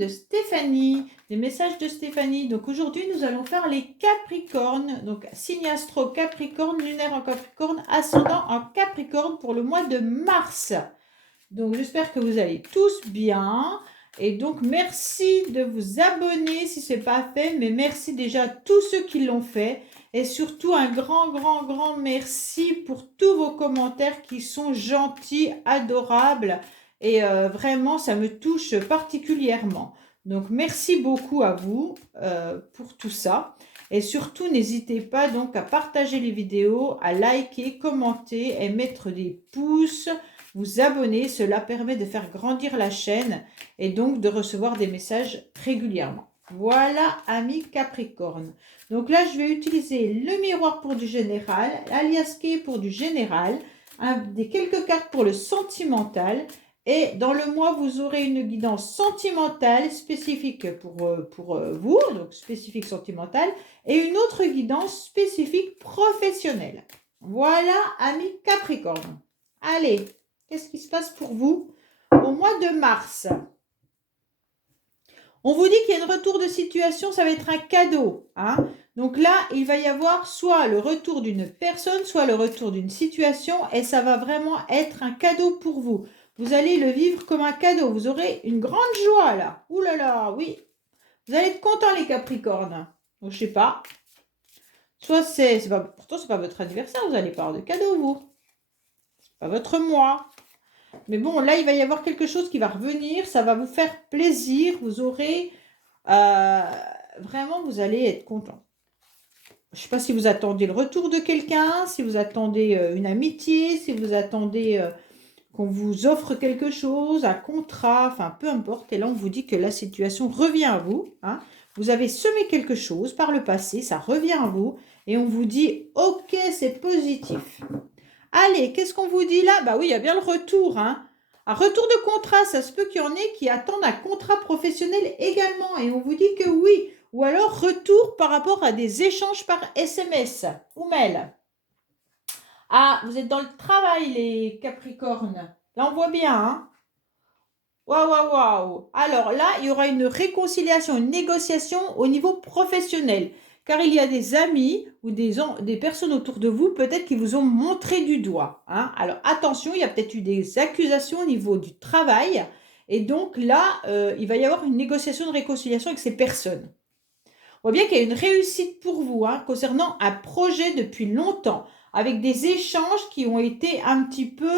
de Stéphanie, des messages de Stéphanie. Donc aujourd'hui, nous allons faire les Capricornes. Donc signe astro Capricorne, lunaire en Capricorne, ascendant en Capricorne pour le mois de mars. Donc j'espère que vous allez tous bien. Et donc merci de vous abonner si ce n'est pas fait. Mais merci déjà à tous ceux qui l'ont fait. Et surtout un grand merci pour tous vos commentaires qui sont gentils, adorables. Et vraiment, ça me touche particulièrement. Donc, merci beaucoup à vous pour tout ça. Et surtout, n'hésitez pas donc à partager les vidéos, à liker, commenter et mettre des pouces, vous abonner. Cela permet de faire grandir la chaîne et donc de recevoir des messages régulièrement. Voilà, amis Capricorne. Donc là, je vais utiliser le miroir pour du général, l'alias key pour du général, quelques cartes pour le sentimental. Et dans le mois, vous aurez une guidance sentimentale spécifique pour vous, donc spécifique sentimentale, et une autre guidance spécifique professionnelle. Voilà, amis Capricorne. Allez, qu'est-ce qui se passe pour vous au mois de mars? On vous dit qu'il y a un retour de situation, ça va être un cadeau. Hein. Donc là, il va y avoir soit le retour d'une personne, soit le retour d'une situation, et ça va vraiment être un cadeau pour vous. Vous allez le vivre comme un cadeau. Vous aurez une grande joie là. Ouh là là, oui. Vous allez être contents les Capricornes. Donc je sais pas. Soit pourtant c'est pas votre anniversaire, vous n'allez pas avoir de cadeau vous. C'est pas votre mois. Mais bon, là, il va y avoir quelque chose qui va revenir. Ça va vous faire plaisir. Vous aurez... vraiment, vous allez être content. Je ne sais pas si vous attendez le retour de quelqu'un, si vous attendez une amitié, si vous attendez qu'on vous offre quelque chose, un contrat, enfin, peu importe. Et là, on vous dit que la situation revient à vous. Hein. Vous avez semé quelque chose par le passé, ça revient à vous. Et on vous dit, ok, c'est positif. Allez, qu'est-ce qu'on vous dit là? Bah oui, il y a bien le retour. Hein. Un retour de contrat, ça se peut qu'il y en ait qui attendent un contrat professionnel également. Et on vous dit que oui. Ou alors retour par rapport à des échanges par SMS ou mail. Ah, vous êtes dans le travail, les Capricornes. Là, on voit bien. Hein. Waouh. Alors là, il y aura une réconciliation, une négociation au niveau professionnel. Car il y a des amis ou des personnes autour de vous, peut-être qui vous ont montré du doigt. Hein. Alors attention, il y a peut-être eu des accusations au niveau du travail. Et donc là, il va y avoir une négociation de réconciliation avec ces personnes. On voit bien qu'il y a une réussite pour vous concernant un projet depuis longtemps, avec des échanges qui ont été un petit peu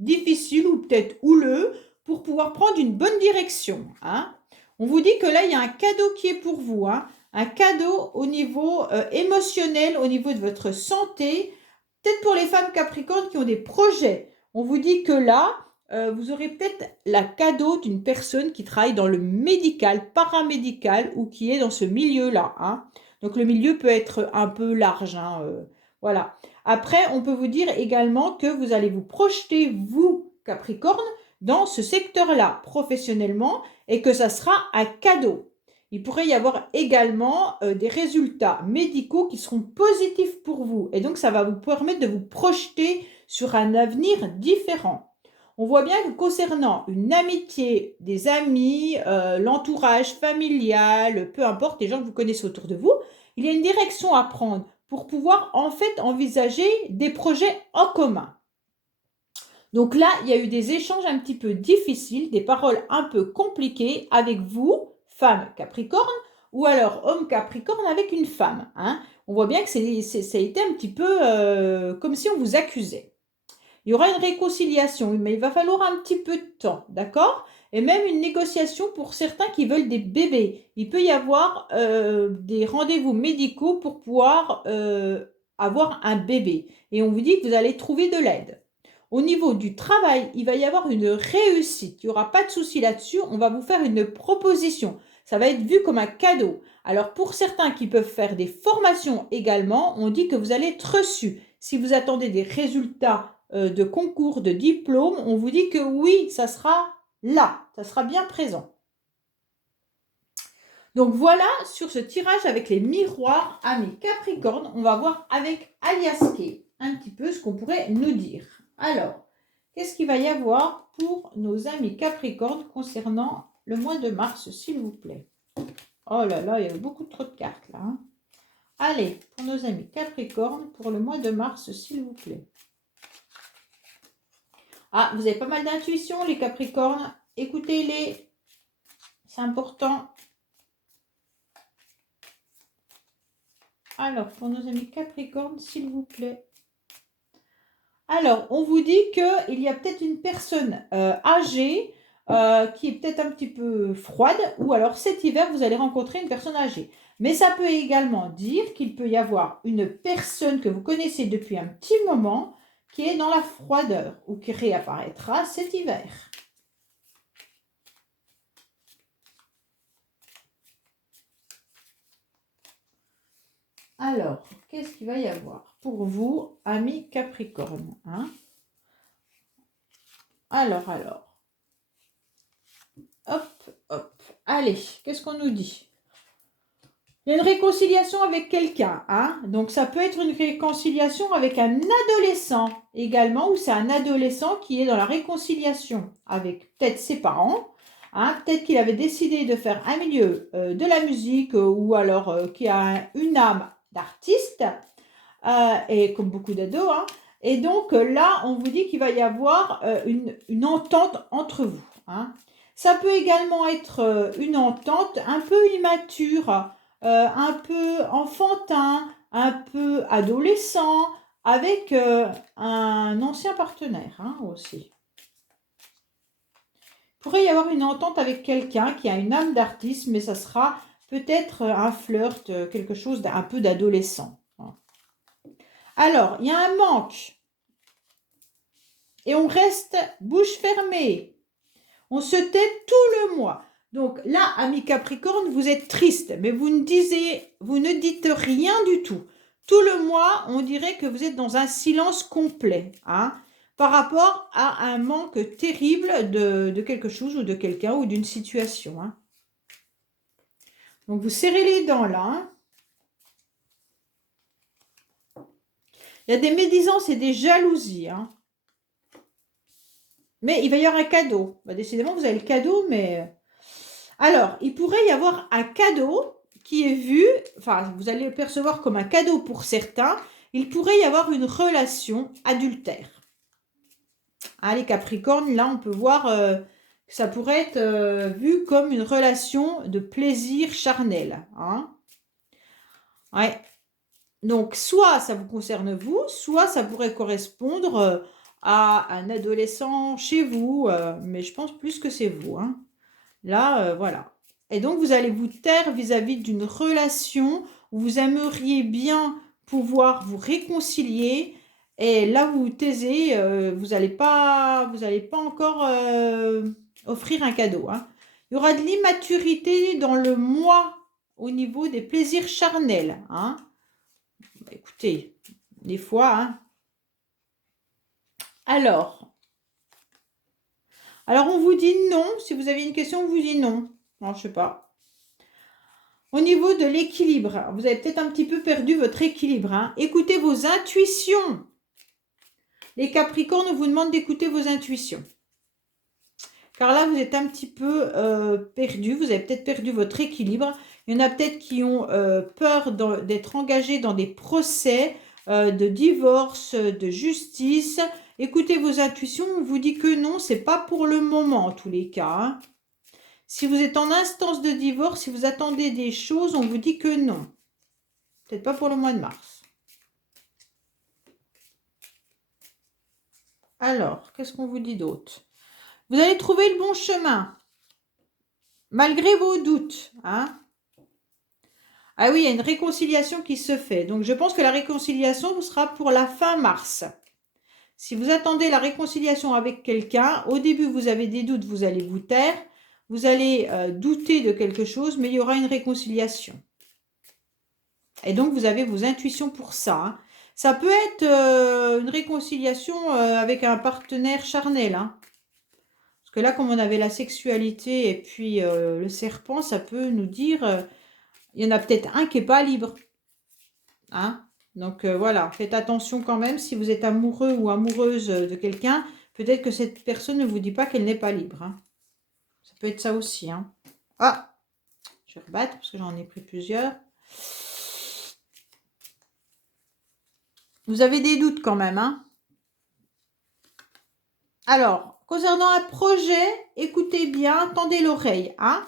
difficiles ou peut-être houleux pour pouvoir prendre une bonne direction. Hein. On vous dit que là, il y a un cadeau qui est pour vous, un cadeau au niveau émotionnel, au niveau de votre santé, peut-être pour les femmes capricornes qui ont des projets. On vous dit que là, vous aurez peut-être la cadeau d'une personne qui travaille dans le médical, paramédical ou qui est dans ce milieu-là. Hein. Donc le milieu peut être un peu large. Voilà. Après, on peut vous dire également que vous allez vous projeter, vous, Capricorne, dans ce secteur-là, professionnellement, et que ça sera un cadeau. Il pourrait y avoir également des résultats médicaux qui seront positifs pour vous. Et donc, ça va vous permettre de vous projeter sur un avenir différent. On voit bien que concernant une amitié, des amis, l'entourage familial, peu importe, les gens que vous connaissez autour de vous, il y a une direction à prendre pour pouvoir en fait envisager des projets en commun. Donc là, il y a eu des échanges un petit peu difficiles, des paroles un peu compliquées avec vous, femme Capricorne, ou alors homme Capricorne avec une femme. Hein. On voit bien que ça a été un petit peu comme si on vous accusait. Il y aura une réconciliation, mais il va falloir un petit peu de temps, d'accord? Et même une négociation pour certains qui veulent des bébés. Il peut y avoir des rendez-vous médicaux pour pouvoir avoir un bébé. Et on vous dit que vous allez trouver de l'aide. Au niveau du travail, il va y avoir une réussite. Il n'y aura pas de souci là-dessus. On va vous faire une proposition. Ça va être vu comme un cadeau. Alors pour certains qui peuvent faire des formations également, on dit que vous allez être reçus. Si vous attendez des résultats de concours, de diplôme, on vous dit que oui, ça sera là, ça sera bien présent. Donc voilà, sur ce tirage avec les miroirs, amis Capricorne, on va voir avec alias key un petit peu ce qu'on pourrait nous dire. Alors, qu'est-ce qu'il va y avoir pour nos amis Capricorne concernant le mois de mars, s'il vous plaît. Oh là là, il y a beaucoup trop de cartes là. Hein. Allez, pour nos amis Capricorne, pour le mois de mars, s'il vous plaît. Ah, vous avez pas mal d'intuition, les Capricornes. Écoutez-les. C'est important. Alors, pour nos amis Capricorne, s'il vous plaît. Alors, on vous dit qu'il y a peut-être une personne âgée qui est peut-être un petit peu froide, ou alors cet hiver, vous allez rencontrer une personne âgée. Mais ça peut également dire qu'il peut y avoir une personne que vous connaissez depuis un petit moment qui est dans la froideur ou qui réapparaîtra cet hiver. Alors, qu'est-ce qu'il va y avoir pour vous, amis Capricorne, hein? Alors. Hop, hop. Allez, qu'est-ce qu'on nous dit? Il y a une réconciliation avec quelqu'un, hein? Donc ça peut être une réconciliation avec un adolescent également, ou c'est un adolescent qui est dans la réconciliation avec peut-être ses parents, hein? Peut-être qu'il avait décidé de faire un milieu de la musique ou alors qui a une âme d'artiste, et comme beaucoup d'ados, hein? Et donc là, on vous dit qu'il va y avoir une entente entre vous, hein? Ça peut également être une entente un peu immature, un peu enfantin, un peu adolescent, avec un ancien partenaire, hein, aussi. Il pourrait y avoir une entente avec quelqu'un qui a une âme d'artiste, mais ça sera peut-être un flirt, quelque chose d'un peu d'adolescent. Alors, il y a un manque. Et on reste bouche fermée. On se tait tout le mois. Donc là, ami Capricorne, vous êtes triste, mais vous ne dites rien du tout. Tout le mois, on dirait que vous êtes dans un silence complet, hein, par rapport à un manque terrible de quelque chose ou de quelqu'un ou d'une situation. Hein. Donc vous serrez les dents là. Hein. Il y a des médisances et des jalousies. Hein. Mais il va y avoir un cadeau. Bah, décidément, vous avez le cadeau, mais... Alors, il pourrait y avoir un cadeau qui est vu, enfin, vous allez le percevoir comme un cadeau pour certains. Il pourrait y avoir une relation adultère. Hein, les Capricornes, là, on peut voir que ça pourrait être vu comme une relation de plaisir charnel. Hein. Ouais. Donc, soit ça vous concerne vous, soit ça pourrait correspondre à un adolescent chez vous, mais je pense plus que c'est vous. Hein. Là, voilà. Et donc, vous allez vous taire vis-à-vis d'une relation où vous aimeriez bien pouvoir vous réconcilier. Et là, vous vous taisez, vous n'allez pas encore offrir un cadeau. Hein. Il y aura de l'immaturité dans le mois au niveau des plaisirs charnels. Hein. Écoutez, des fois. Hein. Alors, on vous dit non. Si vous avez une question, on vous dit non. Non, je ne sais pas. Au niveau de l'équilibre, vous avez peut-être un petit peu perdu votre équilibre. Hein. Écoutez vos intuitions. Les Capricornes, on vous demande d'écouter vos intuitions. Car là, vous êtes un petit peu perdu. Vous avez peut-être perdu votre équilibre. Il y en a peut-être qui ont peur d'être engagés dans des procès de divorce, de justice. Écoutez vos intuitions. On vous dit que non, c'est pas pour le moment en tous les cas. Hein. Si vous êtes en instance de divorce, si vous attendez des choses, on vous dit que non. Peut-être pas pour le mois de mars. Alors, qu'est-ce qu'on vous dit d'autre? Vous allez trouver le bon chemin, malgré vos doutes. Hein? Ah oui, il y a une réconciliation qui se fait. Donc, je pense que la réconciliation sera pour la fin mars. Si vous attendez la réconciliation avec quelqu'un, au début, vous avez des doutes, vous allez vous taire. Vous allez douter de quelque chose, mais il y aura une réconciliation. Et donc, vous avez vos intuitions pour ça. Hein. Ça peut être une réconciliation avec un partenaire charnel. Hein. Parce que là, comme on avait la sexualité et puis le serpent, ça peut nous dire... il y en a peut-être un qui n'est pas libre. Hein. Donc, voilà. Faites attention quand même. Si vous êtes amoureux ou amoureuse de quelqu'un, peut-être que cette personne ne vous dit pas qu'elle n'est pas libre. Hein. Ça peut être ça aussi, hein. Ah, je vais rebattre parce que j'en ai pris plusieurs. Vous avez des doutes quand même, hein. Alors, concernant un projet, écoutez bien, tendez l'oreille, hein.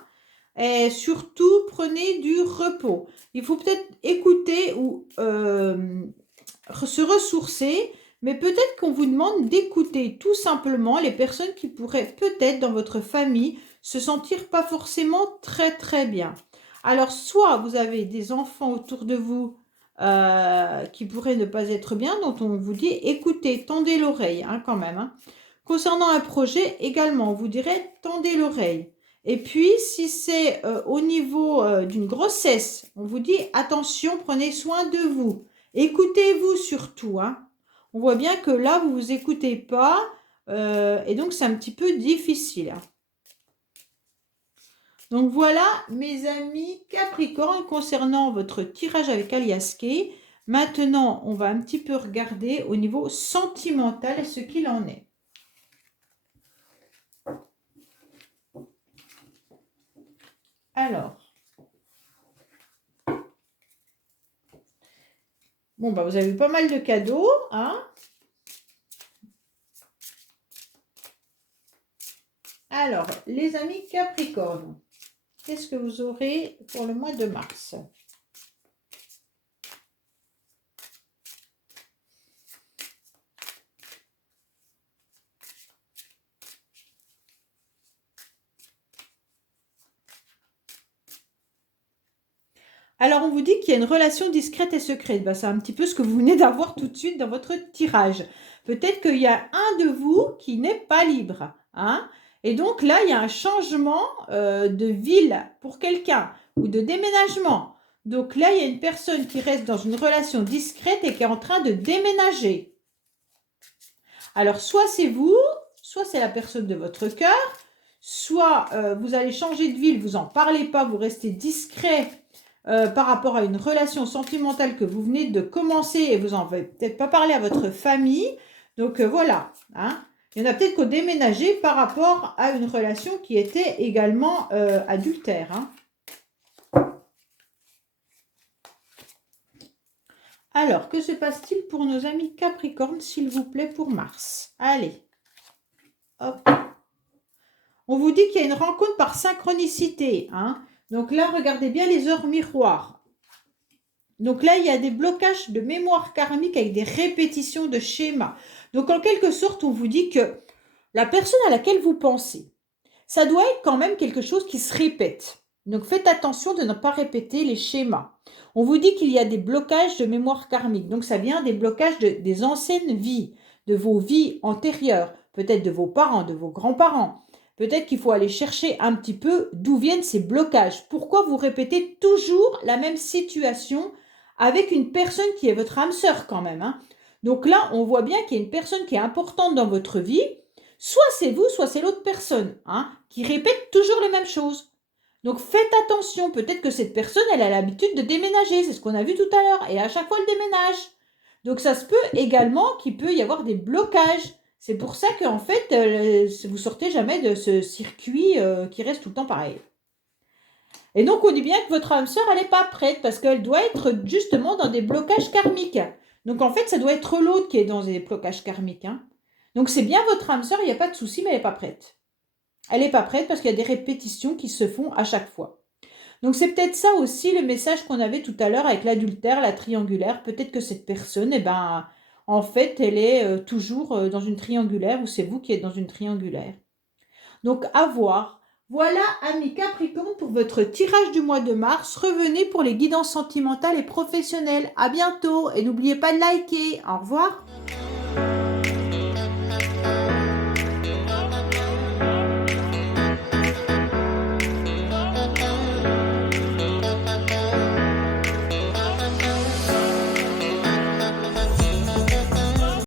Et surtout, prenez du repos. Il faut peut-être écouter ou se ressourcer, mais peut-être qu'on vous demande d'écouter tout simplement les personnes qui pourraient peut-être dans votre famille se sentir pas forcément très très bien. Alors, soit vous avez des enfants autour de vous qui pourraient ne pas être bien, dont on vous dit écoutez, tendez l'oreille, hein, quand même, hein. Concernant un projet, également, on vous dirait tendez l'oreille. Et puis, si c'est au niveau d'une grossesse, on vous dit attention, prenez soin de vous. Écoutez-vous surtout, hein. On voit bien que là, vous ne vous écoutez pas et donc c'est un petit peu difficile, hein. Donc voilà, mes amis Capricorne, concernant votre tirage avec Aliasqué. Maintenant, on va un petit peu regarder au niveau sentimental ce qu'il en est. Alors, bon, bah, vous avez eu pas mal de cadeaux, hein. Alors, les amis Capricorne, qu'est-ce que vous aurez pour le mois de mars? Alors, on vous dit qu'il y a une relation discrète et secrète. Ben, c'est un petit peu ce que vous venez d'avoir tout de suite dans votre tirage. Peut-être qu'il y a un de vous qui n'est pas libre, hein. Et donc là, il y a un changement de ville pour quelqu'un ou de déménagement. Donc là, il y a une personne qui reste dans une relation discrète et qui est en train de déménager. Alors, soit c'est vous, soit c'est la personne de votre cœur, soit vous allez changer de ville, vous n'en parlez pas, vous restez discret par rapport à une relation sentimentale que vous venez de commencer et vous n'en avez peut-être pas parlé à votre famille. Donc voilà, hein. Il y en a peut-être qu'au déménager par rapport à une relation qui était également adultère, hein. Alors, que se passe-t-il pour nos amis Capricorne, s'il vous plaît, pour Mars? Allez, hop. On vous dit qu'il y a une rencontre par synchronicité, hein. Donc là, regardez bien les heures miroirs. Donc là, il y a des blocages de mémoire karmique avec des répétitions de schémas. Donc en quelque sorte, on vous dit que la personne à laquelle vous pensez, ça doit être quand même quelque chose qui se répète. Donc faites attention de ne pas répéter les schémas. On vous dit qu'il y a des blocages de mémoire karmique. Donc ça vient des blocages des anciennes vies, de vos vies antérieures, peut-être de vos parents, de vos grands-parents. Peut-être qu'il faut aller chercher un petit peu d'où viennent ces blocages. Pourquoi vous répétez toujours la même situation avec une personne qui est votre âme sœur quand même, hein. Donc là, on voit bien qu'il y a une personne qui est importante dans votre vie. Soit c'est vous, soit c'est l'autre personne, hein, qui répète toujours les mêmes choses. Donc faites attention, peut-être que cette personne, elle a l'habitude de déménager, c'est ce qu'on a vu tout à l'heure, et à chaque fois elle déménage. Donc ça se peut également qu'il peut y avoir des blocages. C'est pour ça qu'en fait, vous sortez jamais de ce circuit qui reste tout le temps pareil. Et donc on dit bien que votre âme sœur, elle n'est pas prête, parce qu'elle doit être justement dans des blocages karmiques. Donc en fait, ça doit être l'autre qui est dans des blocages karmiques, hein. Donc c'est bien votre âme sœur, il n'y a pas de souci, mais elle n'est pas prête. Elle n'est pas prête parce qu'il y a des répétitions qui se font à chaque fois. Donc c'est peut-être ça aussi le message qu'on avait tout à l'heure avec l'adultère, la triangulaire. Peut-être que cette personne, eh ben, en fait, elle est toujours dans une triangulaire ou c'est vous qui êtes dans une triangulaire. Donc à voir. Voilà, amis Capricorne, pour votre tirage du mois de mars. Revenez pour les guidances sentimentales et professionnelles. À bientôt et n'oubliez pas de liker. Au revoir.